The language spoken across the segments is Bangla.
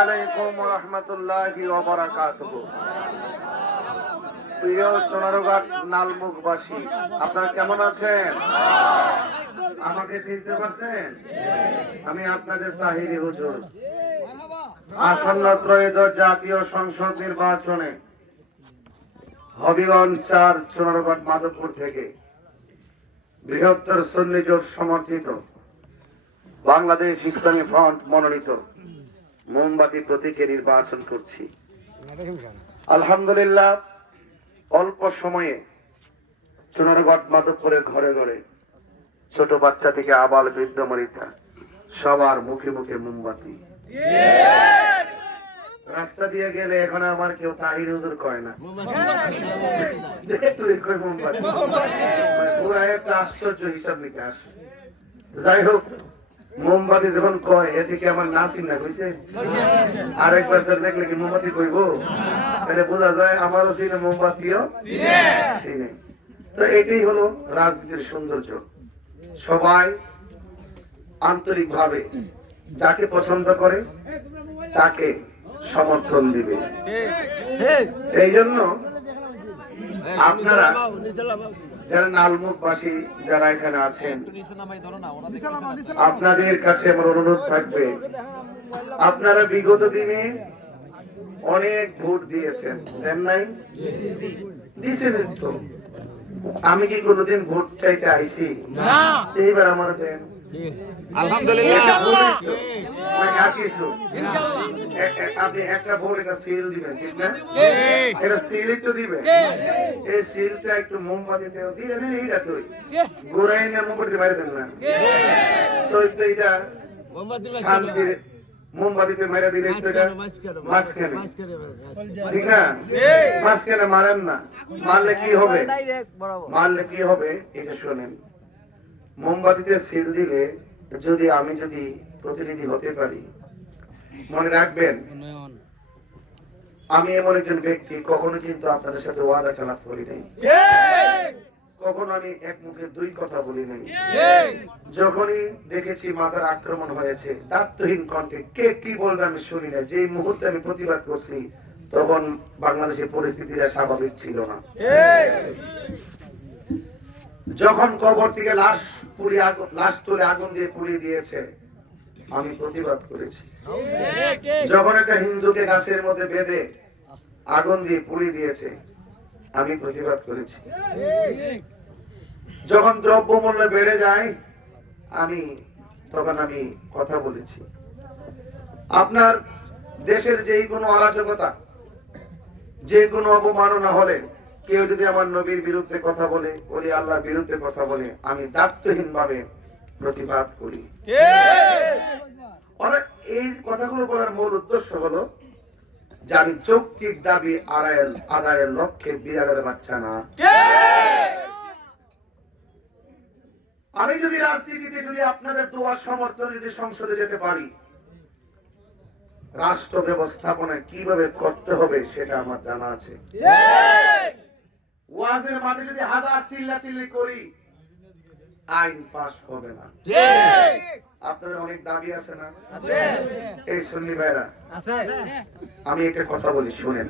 আলাইকুম রহমতুল্লাহি ওয়া বারাকাতুহু। প্রিয় চুনারুঘাট নালমুখবাসী, আপনারা কেমন আছেন? আমাকে চিনতে পারছেন? আমি আপনাদের তাহিরি হুজুর। আসন্ন ত্রয়োদশ জাতীয় সংসদ নির্বাচনে হবিগঞ্জ ৪ চুনারুঘাট মাধবপুর থেকে বৃহত্তর সুন্নি জোট সমর্থিত বাংলাদেশ ইসলামী ফ্রন্ট মনোনীত মোমবাতি প্রতীকে নির্বাচন করছি। আলহামদুলিল্লাহ, অল্প সময়ে চুনারুঘাট মাধবপুরের ঘরে ঘরে ছোট বাচ্চা থেকে আবাল বৃদ্ধ বনিতা সবার মুখে মুখে মোমবাতি। রাস্তা দিয়ে গেলে এখন আমার কেউ তাহির হুজুর কয় না, মোমবাতি পুরো একটা আশ্চর্য হিসাব নিকাশ। যাই হোক, মোমবাতি যখন কয় এ থেকে আমার না চিন্তা কইছে, আরেক বছর দেখলে কি মোমবাতি কইব? তাহলে বোঝা যায় আমারও চিনে, মোমবাতিও চিনে। তো এটাই হলো রাজনীতির সৌন্দর্য। সবাই আন্তরিক ভাবে যাকে পছন্দ করে তাকে সমর্থন দিবে। এই জন্য আপনারা যারা নালমুখবাসী যারা এখানে আছেন, আপনাদের কাছে আমার অনুরোধ থাকবে, আপনারা বিগত দিনে অনেক ভোট দিয়েছেন, দেন নাই? দিয়েছেন তো। আমি কি কোনোদিন ভোট চাইতে আইছি? এইবার আমার দেন আলহামদুলিল্লাহ। আপনি একটা ভোট একটা সিল দিবেন, ঠিক না? এটা সিলই তো দিবেন। এই সিলটা একটু মোমবাতিতে দিলেন, এইটা তো গোড়াই না মোমবাতি মারি দেন না, তো এটা শান্তির মোমবাতিতে মেরে দিলে মাঝখানে, ঠিক না? মাঝখানে মারেন না। মারলে কি হবে? মারলে কি হবে এটা শোনেন। মোমবাতিতে সিল দিলে যদি আমি প্রতিনিধি হতে পারি, মনে রাখবেন আমি এমন একজন ব্যক্তি কখনো কিন্তু আপনাদের সাথে ওয়াদা খেলাফ করি নাই, কখনো আমি এক মুখে দুই কথা বলি নাই। যখনই দেখেছি মাজার আক্রমণ হয়েছে, দায়িত্বহীন কণ্ঠে কে কি বলবে আমি শুনি না। যে মুহূর্তে আমি প্রতিবাদ করছি তখন বাংলাদেশের পরিস্থিতিটা স্বাভাবিক ছিল না। যখন কবর থেকে লাশ তুলে আগুন দিয়ে পুড়িয়ে দিয়েছে, আমি প্রতিবাদ করেছি। যখন একটা হিন্দুকে গাছের মধ্যে বেঁধে আগুন দিয়ে পুড়িয়ে দিয়েছে, আমি প্রতিবাদ করেছি। যখন দ্রব্যমূল্য বেড়ে যায় তখন আমি কথা বলেছি। আপনার দেশের যেই কোনো অরাজকতা, যে কোনো অবমাননা হলে, কেউ যদি আমার নবীর বিরুদ্ধে কথা বলে, ওলি আল্লাহর বিরুদ্ধে কথা বলে, আমি দায়িত্বহীন ভাবে প্রতিবাদ করি। এই কথাগুলো বলার মূল উদ্দেশ্য হলো যে আমি যৌক্তিক দাবি আদায়ের লক্ষ্যে বিড়ালের বাচ্চা না। আমি যদি রাজনীতিতে আপনাদের দোয়া সমর্থন যদি সংসদে যেতে পারি, রাষ্ট্র ব্যবস্থাপনা কিভাবে করতে হবে সেটা আমার জানা আছে। ওয়াজের মাঠে যদি হাজার চিল্লাচিল্লি করি, আইন পাস হবে না। আপনাদের অনেক দাবি আছে না? এই সুন্নি ভাইরা, আমি একটা কথা বলি, শুনেন।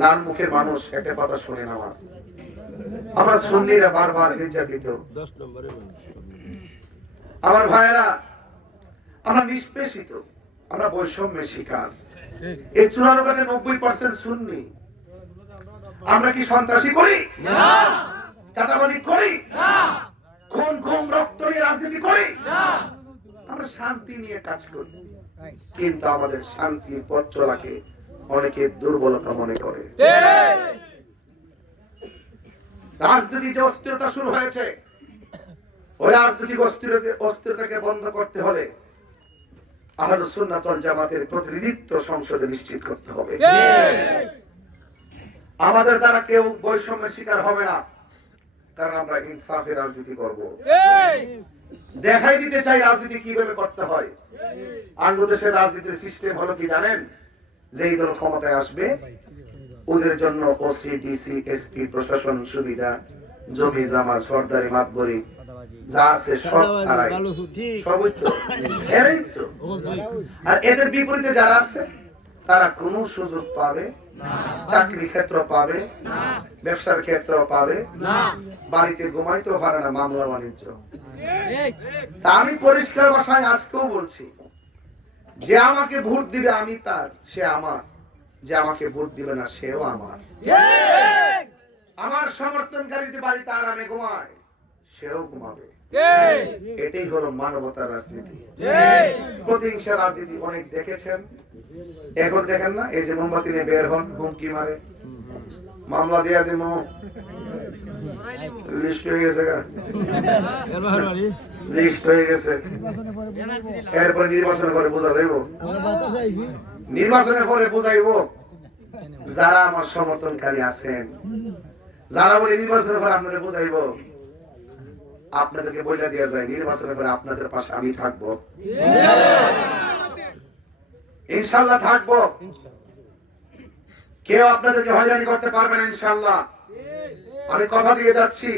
নাল মুখের মানুষ একটা কথা শুনেন। আমরা সুন্নিরা বারবার নির্যাতিত। আমার ভাইয়েরা, আমরা নিষ্পেষিত, আমরা বৈষম্যের শিকার। এই চুনারুঘাটে 90% সুন্নি। আমরা কি সন্ত্রাসী করি? না। চাঁদাবাজি করি? না। খুন ঘুম রক্ত নিয়ে রাজনীতি করি? না। আমরা শান্তি নিয়ে কাজ করি, কিন্তু আমাদের শান্তির পথ চলাকে অনেকে দুর্বলতা মনে করে। রাজনীতি যে অস্থিরতা শুরু হয়েছে, ওই রাজনৈতিক অস্থিরতাকে বন্ধ করতে হলে আহলুস সুন্নাত ওয়াল জামাতের প্রতিনিধিত্ব সংসদে নিশ্চিত করতে হবে। আমাদের দ্বারা কেউ বৈষম্যের শিকার হবে না, কারণ আমরা ইনসাফের রাজনীতি করব। দেখাই দিতে চাই রাজনীতি কিভাবে করতে হয়। বাংলাদেশের রাজনীতির সিস্টেম হলো কি জানেন? যেই দল ক্ষমতায় আসবে ওদের জন্য ওসি, ডিসি, এসপি, প্রশাসন সুবিধা, জমি জামা, সরদারি, মাতবরি, যা আছে সব তারাই, সবই তো এরাই তো। আর এদের বিপরীতে যারা আছে তারা কোনো সুযোগ পাবে চাকরি ক্ষেত্র পাবে ব্যবসার ক্ষেত্র পাবে বাড়িতে ঘুমাইতেও পারে না, মামলা বাণিজ্য। তা আমি পরিষ্কার ভাষায় আজকেও বলছি, যে আমাকে ভোট দিবে আমি তার, সে আমার, যে আমাকে ভোট দিবে না সেও আমার। আমার সমর্থনকারীদের বাড়িতে আরামে ঘুমায়, সেও ঘুমাবে। এটাই হলো মানবতার রাজনীতি। প্রতিহিংসা রাজনীতি অনেক দেখেছেন, এখন দেখেন না, এই যে মোমবাতি নিয়ে বের হন, হুমকি মারে, মামলা দিয়া দিন, লিস্ট হয়ে গেছে, লিস্ট হয়ে গেছে। এরপর নির্বাচন করে বোঝা যাইব, নির্বাচনের পরে বুঝাইব যারা আমার সমর্থনকারী আছেন, যারা বলে নির্বাচনের পরে আপনাদের বুঝাইব, আপনাদেরকে বইলা দেওয়া যায় নির্বাচনের পরে আপনাদের পাশে আমি থাকবো, ইনশাআল্লাহ থাকবো। কেউ আপনাদেরকে হয়রানি করতে পারবে না ইনশাআল্লাহ। আমি কথা দিয়ে যাচ্ছি,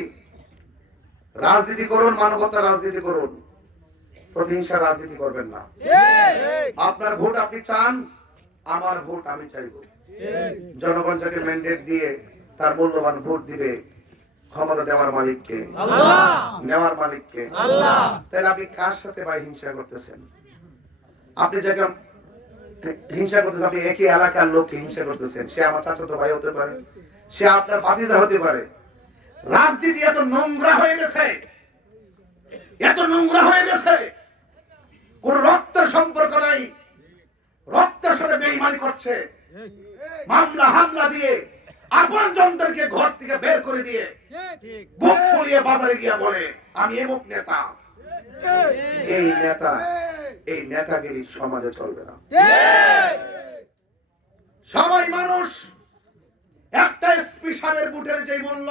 রাজনীতি করুন, মানবতার রাজনীতি করুন, প্রতিহিংসা রাজনীতি করবেন না। আপনার ভোট আপনি চান, আমার ভোট আমি চাইব। জনগণ যাকে ম্যান্ডেট দিয়ে তার মূল্যবান ভোট দিবে, ক্ষমতা দেওয়ার মালিককে, নেওয়ার মালিককে। তাহলে আপনি কার সাথে ভাই হিংসা করতেছেন? আপনি যাকে হিংসা করতেছেন, আপনি একই এলাকার লোককে হিংসা করতেছেন। সে আমার চাচাতো ভাই হতে পারে, সে আপনার ভাতিজা হতে পারে। রাজনীতি এত নোংরা হয়ে গেছে, এত নোংরা হয়ে গেছে, কোন রক্তের সম্পর্ক নাই, রক্তের সাথে বেঈমানি করছে, মামলা হামলা দিয়ে আপন জনদেরকে ঘর থেকে বের করে দিয়ে বুক ফুলিয়ে বাজারে গিয়ে বলে আমি এমক নেতা। এই নেতা, এই নেতাগিরি সমাজে চলবে না। সবাই মানুষ। একটা এসপি সাহেবের ভোটের যেই মূল্য,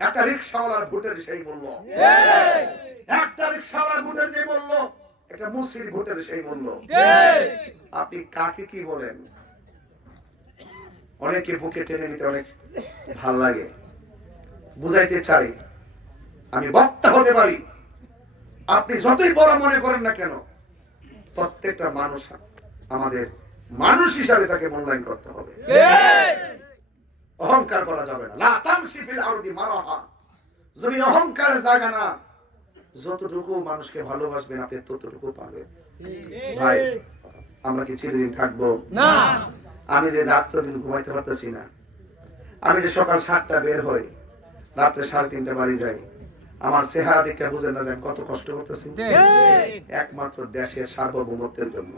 একটা রিকশাওয়ালার ভোটের সেই মূল্য, একটা রিকশাওয়ালার ভোটের যে মূল্য, একটা মুসির ভোটের সেই মূল্য। আপনি কাকে কি বলেন? অনেকে বুকে টেনে নিতে অনেক ভাল লাগে, বুঝাইতে চাই আমি বক্তা হতে পারি। আপনি যতই বড় মনে করেন না কেন, প্রত্যেকটা মানুষ আমাদের মানুষ হিসাবে তাকে মূল্যায়ন করতে হবে। অহংকার করা যাবে না। লা তামশি ফিল আরদি মারাহা, জমিন অহংকারের জায়গা না। যতটুকু মানুষকে ভালোবাসবেন আপনি ততটুকু পাবেন। ভাই, আমরা কি চিরদিন থাকবো না? আমি যে রাত্রে দিন ঘুমাইতে পারতেছি না, আমি যে সকাল 7টা বের হই, রাত্রে 3:30 বাড়ি যাই, আমার চেহারা দেখে বুঝেন না যে আমি কত কষ্ট করতেছি। একমাত্র দেশের সার্বভৌমত্বের জন্য,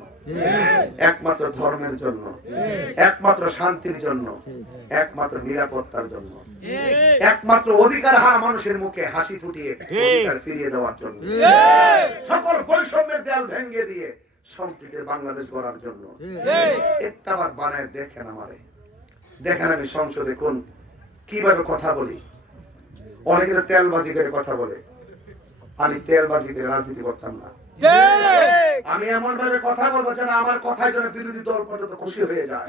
একমাত্র ধর্মের জন্য, একমাত্র শান্তির জন্য, একমাত্র নিরাপত্তার জন্য, একমাত্র অধিকার হারা মানুষের মুখে হাসি ফুটিয়ে অধিকার ফিরিয়ে দেওয়ার জন্য, সকল বৈষম্যের দেয়াল ভেঙে দিয়ে সম্প্রীতির বাংলাদেশ গড়ার জন্য। একটা বার বানায় দেখেন আমারে, দেখেন আমি সংসদে কোন কিভাবে কথা বলি। অনেকে তো তেলবাজি করে কথা বলে, আমি তেলবাজি করে রাজনীতি করতাম না। আমি এমন ভাবে কথা বলবো যেন আমার কথায় যেন বিরোধী দল পর্যন্ত খুশি হয়ে যায়।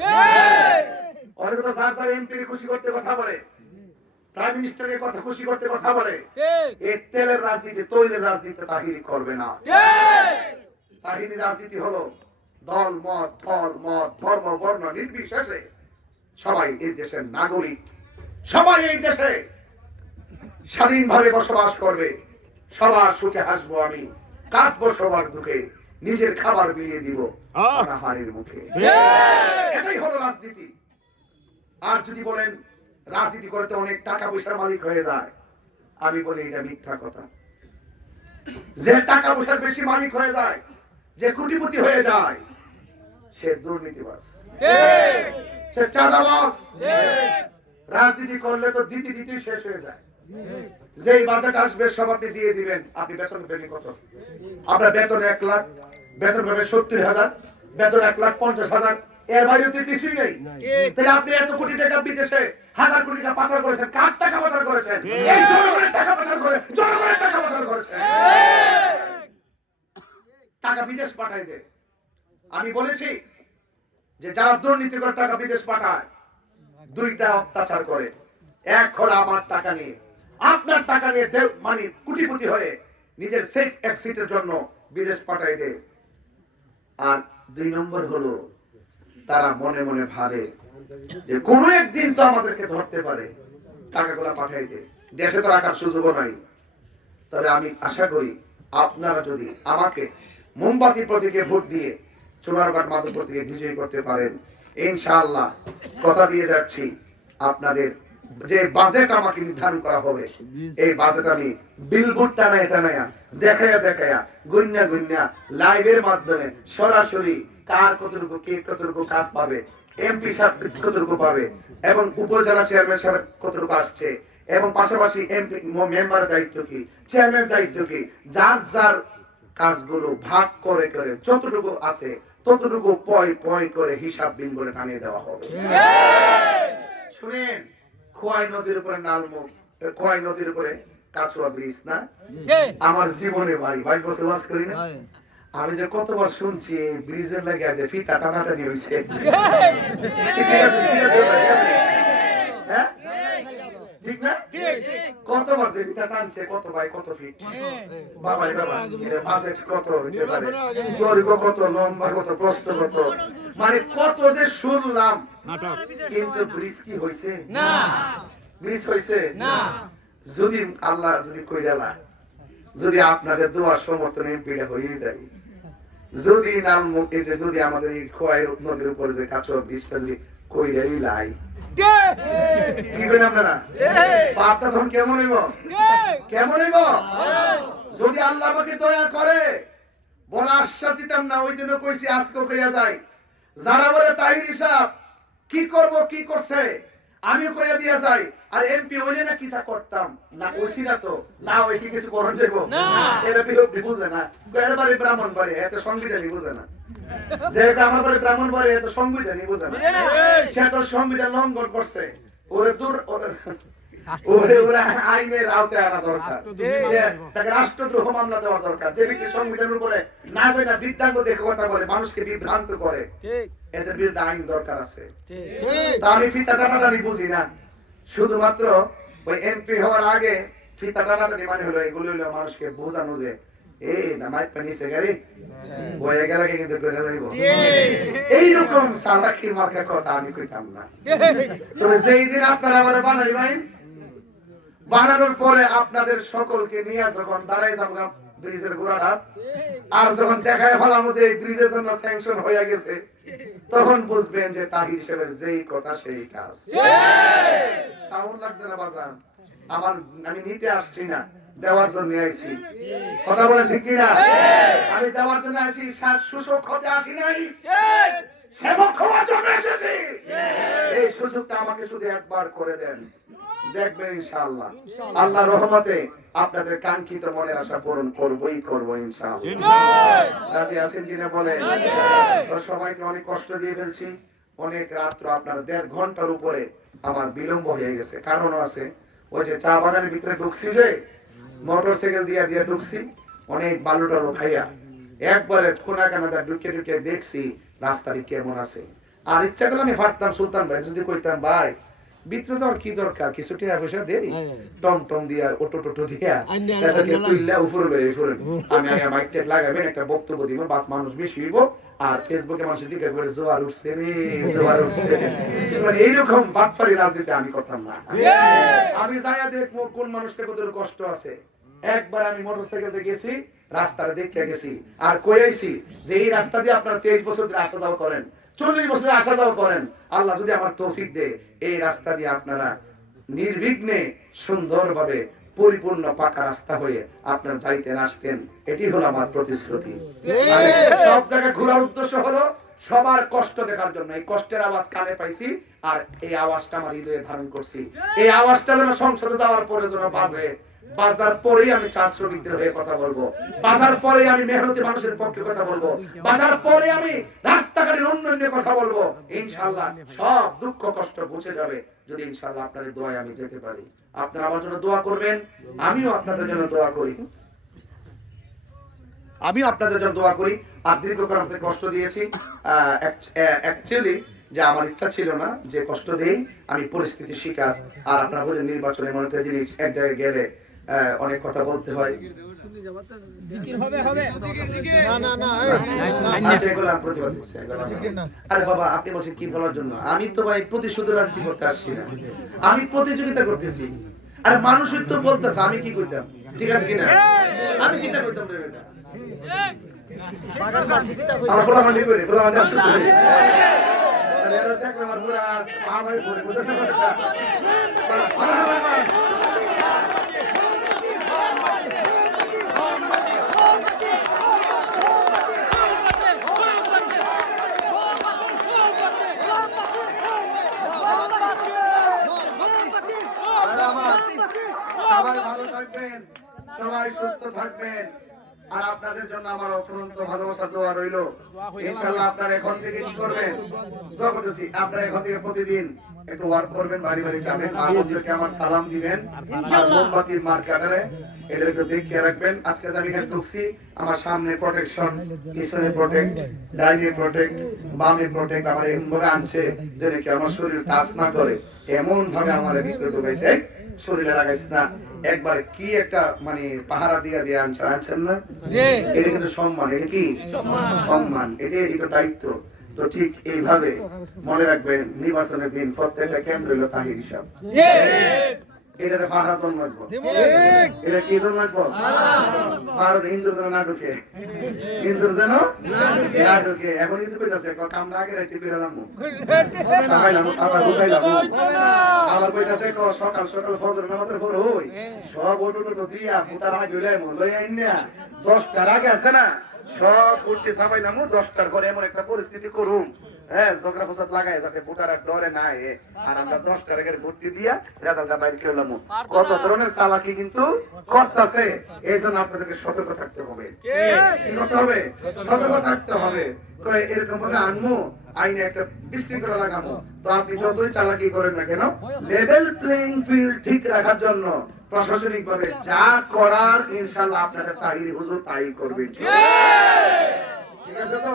অনেকে তো যার যার এমপি খুশি করতে কথা বলে, প্রাইম মিনিস্টারের কথা খুশি করতে কথা বলে। এই তেলের রাজনীতি, তৈলের রাজনীতি তাহিরি করবে না। তাহিরি রাজনীতি হলো দল মত, ফল মত, ধর্ম বর্ণ নির্বিশেষে সবাই এই দেশের নাগরিক, সবাই এই দেশে স্বাধীনভাবে বসবাস করবে। সবার সুখে হাসবো আমি, কাঁদবো সবার দুঃখে, নিজের খাবার বিলিয়ে দিব অনাহারের মুখে। এটাই হলো রাজনীতি। আর যদি বলেন রাজনীতি করতে অনেক টাকা পয়সার মালিক হয়ে যায়, আমি বলি এটা মিথ্যা কথা। যে টাকা পয়সার বেশি মালিক হয়ে যায়, যে কোটিপতি হয়ে যায়, সে দুর্নীতিবাজ, সে চাঁদাবাজ। রাজনীতি করলে তো দিতে দিতেই শেষ হয়ে যায়। যেই বাজেট আসবে সব আপনি দিয়ে দিবেন। আপনি বেতন পেলেন কত? আপনার বেতন 1 লাখ, বেতন পাবেন 70,000, বেতন 1,50,000, এর বাইরে তো কিছুই নেই। তাহলে আপনি এত কোটি টাকা বিদেশে হাজার কোটি টাকা পাচার করেছেন। কার টাকা পাচার করেছেন? এই জনগণের টাকা পাচার করে, জনগণের টাকা পাচার করেছেন। টাকা বিদেশ পাঠাই দে। আমি বলেছি যে যারা দুর্নীতি করে টাকা বিদেশ পাঠায়, দুইটা অত্যাচার করে। এক হলো আমার টাকা নিয়ে, আপনার টাকা নিয়ে মানে কোটিপতি হয়ে নিজের সেফ এক্সিটের জন্য বিদেশ পাঠাই দেয়। আর 2 নম্বর হলো তারা মনে মনে ভাবে যে কোনো একদিন তো আমাদেরকে ধরতে পারে, টাকাগুলা পাঠাই দেয়, দেশে তো রাখার সুযোগও নাই। তবে আমি আশা করি আপনারা যদি আমাকে মোমবাতি প্রতীকে ভোট দিয়ে চুনারঘাট মাধবপুর থেকে বিজয়ী করতে পারেন, ইনশাআল্লাহ কথা দিয়ে যাচ্ছি, আপনাদের যে বাজেট আমাকে নির্ধারণ করা হবে, এই বাজেট আমি বিলবোর্ড টানায় টানায়া দেখায়া গুন্যা লাইভের মাধ্যমে সরাসরি কার কতটুকু কে কতটুকু কাজ পাবে, এমপি সাহেব কতটুকু পাবে, এবং উপজেলা চেয়ারম্যান সাহেব কতটুকু আসছে, এবং পাশাপাশি এমপি মেম্বারের দায়িত্ব কি, চেয়ারম্যান দায়িত্ব কি, যার কাজগুলো ভাগ করে করে যতটুকু আছে ততটুকু পয় করে হিসাব বিল করে টানিয়ে দেওয়া হবে। শুনেন, খোয়াই নদীর উপরে নালমুখ, খোয়াই নদীর উপরে কাছুয়া ব্রিজ না, আমার জীবনে ভাই 22 বছর বাস করি না, আমি যে কতবার শুনছি ব্রিজের লাগে যে ফিতা টানাটানি হইছে। ঠিক না? কতবার যে ফিতা টানছে, কত ভাই কত ফিট, বাবা বাজেট কত হইতে পারে, দৈর্ঘ্য কত, লম্বা কত, প্রস্থ কত, মানে কত যে শুনলাম, কিন্তু ব্রিজ কি হইছে? না। ব্রিজ হইছে না। যদি আল্লাহ যদি কইরালা, যদি আপনাদের দোয়ার সমর্থন এমপিটা হয়ে যায়, যদি নাম মুখে যে যদি আমাদের এই খোয়াই নদীর উপরে যে কাছুয়া ব্রিজটা যদি কইরাই লাই, কি করেন আপনারা? পাপটা তখন কেমন হইব? কেমন হইব? যদি আল্লাহ আমাকে দয়া করে, বড় আশ্বাস দিতাম না, ওই দিনও কইছি, আজকে কইয়া যায়, যারা বলে তাহির হিসাব কি করব কি করছে, আমিও কইয়া দিয়া যাই, আর এমপি হইলে না কি তা করতাম না, কইছি না তো, না ওই কি কিছু করন যাইব না, এরা বিরোধী বুঝে না, এর বাড়ি ব্রাহ্মণ বাড়ি, এত সংবিধানই বুঝে না, যে আমার বাড়ি ব্রাহ্মণ বাড়ি, এত সংবিধানই বুঝে না, সে তো সংবিধান লঙ্ঘন করছে, ওরে দূর ওরে আইনের আওতায় আনা দরকার, তাকে রাষ্ট্রদ্রোহ মামলা দেওয়া দরকার। যে ব্যক্তি সংবিধানের উপরে না যায় না, বৃদ্ধাঙ্গ দেখে কথা বলে, মানুষকে বিভ্রান্ত করে, এদের বিরুদ্ধে আইন দরকার আছে। তা আমি ফিতা টানাটানি বুঝি না, শুধুমাত্র ওই এমপি হওয়ার আগে ফিতা টানাটানি মানে হলো এগুলো হলো মানুষকে বোঝানো যে এই না মাইক পানিছে গাড়ি বয়ে গেলে কিন্তু করে রইব, এইরকম সালাকি মার্কা কথা আমি কইতাম না। তবে যেই দিন আপনারা আমার বানাইবেন, বানানোর পরে আপনাদের সকলকে নিয়ে যখন দাঁড়াই যাবো ব্রিজের গোড়াটা, আর যখন দেখায় ফেলাম যে এই ব্রিজের জন্য স্যাংশন হয়ে গেছে, তখন বুঝবেন যে তাহির সাহেবের যেই কথা সেই কাজ। সাউন্ড লাগছে না বাজান, আমি নিতে আসছি না, দেওয়ার জন্য আইছি, কথা বলেন ঠিক কিনা? আমি দেওয়ার জন্য আইছি, সুযোগ হতে আসি নাই, সেবক হওয়ার জন্য এসেছি। এই সুযোগটা আমাকে শুধু একবার করে দেন, দেখবেন ইনশাআল্লাহ আল্লাহর রহমতে আপনাদের কাঙ্ক্ষিত মনের আশা পূরণ করবো ইনশাআল্লাহ। রাজি আছেন কিনা বলেন? তো সবাইকে অনেক কষ্ট দিয়ে ফেলছি, অনেক রাত্র, আপনারা 1.5 ঘন্টার উপরে আমার বিলম্ব হয়ে গেছে। কারণও আছে, ওই যে চা বাগানের ভিতরে ঢুকছি, যে মোটরসাইকেল দিয়ে ঢুকছি, অনেক বালু টালু খাইয়া একবারে কোনা কানাদা ঢুকে দেখছি রাস্তাটি কেমন আছে। আর ইচ্ছা করলে আমি ফাটতাম সুলতান ভাই, যদি কইতাম ভাই ভিতরে যাওয়ার কি দরকার, কিছু টাকা পয়সা দেই, টম দিয়া অটো দিয়া তাদেরকে তুইলা উপরে বেরিয়ে ফুরেন, আমি আগে মাইক টেক লাগাবেন, একটা বক্তব্য দিব, বাস মানুষ বেশি হইব, আর ফেসবুকে মানুষের দিকে করে জোয়ার উঠছে রে জোয়ার উঠছে, মানে এইরকম বাটপারি রাজনীতি আমি করতাম না। আমি যাইয়া দেখবো কোন মানুষটা কত কষ্ট আছে। একবার আমি মোটরসাইকেলে গেছি, রাস্তাটা দেখে গেছি, আর কইছি যে এই রাস্তা দিয়ে আপনারা 23 বছর ধরে আসা যাওয়া করেন, 40 বছর আসা যাওয়া করেন, আল্লাহ যদি আমার তৌফিক দেয়, এই রাস্তা দিয়ে আপনারা নির্বিঘ্নে সুন্দরভাবে পরিপূর্ণ পাকা রাস্তা হয়ে আপনারা যাইতেন আসতেন, এটি হলো আমার প্রতিশ্রুতি। সব জায়গায় ঘোরার উদ্দেশ্য হলো সবার কষ্ট দেখার জন্য। এই কষ্টের আওয়াজ কানে পাইছি, আর এই আওয়াজটা আমার হৃদয়ে ধারণ করছি। এই আওয়াজটা যেন সংসদে যাওয়ার পরে যেন বাজে, বাজার পরেই আমি চা শ্রমিকদের হয়ে কথা বলবো, বাজার পরে আমি মেহনতি মানুষের পক্ষে কথা বলবো, বাজার পরে আমি রাস্তাঘাটের উন্নয়নের কথা বলবো। ইনশাআল্লাহ সব দুঃখ কষ্ট মুছে যাবে যদি ইনশাআল্লাহ আপনাদের দোয়ায় আমি যেতে পারি। আপনারা আমার জন্য দোয়া করবেন, আমিও আপনাদের জন্য দোয়া করি, আর দীর্ঘকাল আপনাদের কষ্ট দিয়েছি। অ্যাকচুয়ালি যে আমার ইচ্ছা ছিল না যে কষ্ট দেই, আমি পরিস্থিতির শিকার। আর আপনারা বলেন নির্বাচনের মনে একটা জিনিস, এক জায়গায় গেলে অনেক কথা বলতে হয়। আরে বাবা আপনি বলছেন কি বলার জন্য? আমি তো ভাই প্রতিশোধের রাজনীতি করতে আসছি না, আমি প্রতিযোগিতা করতেছি। আরে মানুষের তো বলতেছে আমি কি করতাম, ঠিক আছে কিনা? আমি কি করতাম রে বেটা? আমার বলা মানে করে বলা মানে আসলে এরা দেখলে আমার পুরা আমার পরে বুঝতে পারছ? সবাই ভালো থাকবেন, সবাই সুস্থ থাকবেন। আর আপনাদের জন্য আমার অফুরন্ত ভালোবাসা দোয়া রইল। ইনশাআল্লাহ আপনারা এখন থেকে কি করবেন? দোয়া করতেছি। আপনারা এখন থেকে প্রতিদিন একটু ওয়ার্ক করবেন, বাড়ি বাড়ি যাবেন, মা বোনদেরকে আমার সালাম দিবেন। ইনশাআল্লাহ মোমবাতির মার্কেটারে এটা একটু দেখে রাখবেন। আজকে আমি এখানে ঢুকছি, আমার সামনে প্রোটেকশন, পিছনে প্রোটেক্ট, ডাইনে প্রোটেক্ট, বামে প্রোটেক্ট, আমার এমন ভাবে আনছে যে নাকি আমার শরীর টাচ না করে, এমন ভাবে আমার ভিতরে ঢুকাইছে। শরীরে লাগাইছ না, একবার কি একটা মানে পাহারা দিয়া দিয়ে আনছেন না, এটা কিন্তু সম্মান। এটা কি সম্মান? এটা দায়িত্ব। তো ঠিক এইভাবে মনে রাখবেন, নির্বাচনের দিন প্রত্যেকটা কেন্দ্র হলো তাহির হিসাব। এটারে পাহারা দল লাগবো, এটা কি দল লাগবো? পাহারা হিন্দুর যেন না ঢুকে, হিন্দুর যেন না ঢুকে। এখন কিন্তু কইতাছে কামটা আগে রাইতে বেরোলাম, আবার ঢুকাইলাম, আবার কইতাছে সকাল সকাল ফজর নামাজের পর হই সব ওটো দিয়া ভুটার আগে লই আইন না 10টার আগে আছে না, সব উঠতে সাবাইলাম 10টার পরে এমন একটা পরিস্থিতি করুম, হ্যাঁ জগরা ফসাদ লাগাই যাতে ভোটার আর ডরে না, আর আমরা 10টার আগে ভোট দিয়া রেজাল্টটা বাইর করলাম। কত ধরনের চালাকি কিন্তু করতেছে। এই জন্য আপনাদেরকে সতর্ক থাকতে হবে। কি করতে হবে? সতর্ক থাকতে হবে। এরকম ভাবে আনবো আইনে একটা বিশৃঙ্খলা লাগাবো, তো আপনি যতই চালাকি করেন না কেন, লেভেল প্লেইং ফিল্ড ঠিক রাখার জন্য প্রশাসনিক ভাবে যা করার ইনশাআল্লাহ আপনাদের তাহির হুজুর তাই করবেন। ঠিক আছে তো?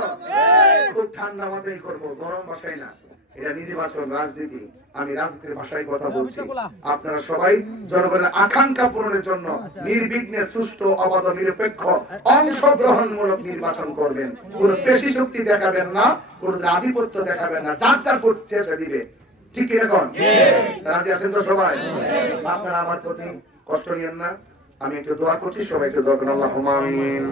খুব ঠান্ডা মাথায় করবো, গরম ভাষায় না। এটা নির্বাচন রাজনীতি, আমি রাজনীতির ভাষায় কথা বলছি। আপনারা সবাই জনগণের আকাঙ্ক্ষা পূরণের জন্য নির্বিঘ্নে সুষ্ঠু অবাধ নিরপেক্ষ অংশগ্রহণমূলক নির্বাচন করবেন। কোন পেশি শক্তি দেখাবেন না, কোন আধিপত্য দেখাবেন না, যার যার ভোট চেয়ে দিবে। ঠিক এরকম রাজি আছেন তো সবাই? আপনারা আমার প্রতি কষ্ট নিয়েন না, আমি একটু দোয়া করছি, সবাই একটু দোয়া করেন। আল্লাহুম্মা আমিন।